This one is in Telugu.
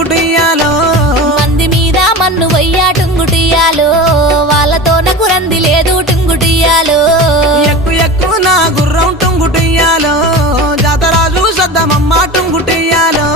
టుంగుటియాలో మంది మీద మన్ను వయ్యా టుంగుటియాలో వాళ్ళతో నాకు రంది లేదు టుంగుటియాలో ఎక్కు ఎక్కు నా గుర్రం టుంగుటియాలో జాతరాజు సద్దమమ్మ టుంగుటియాలో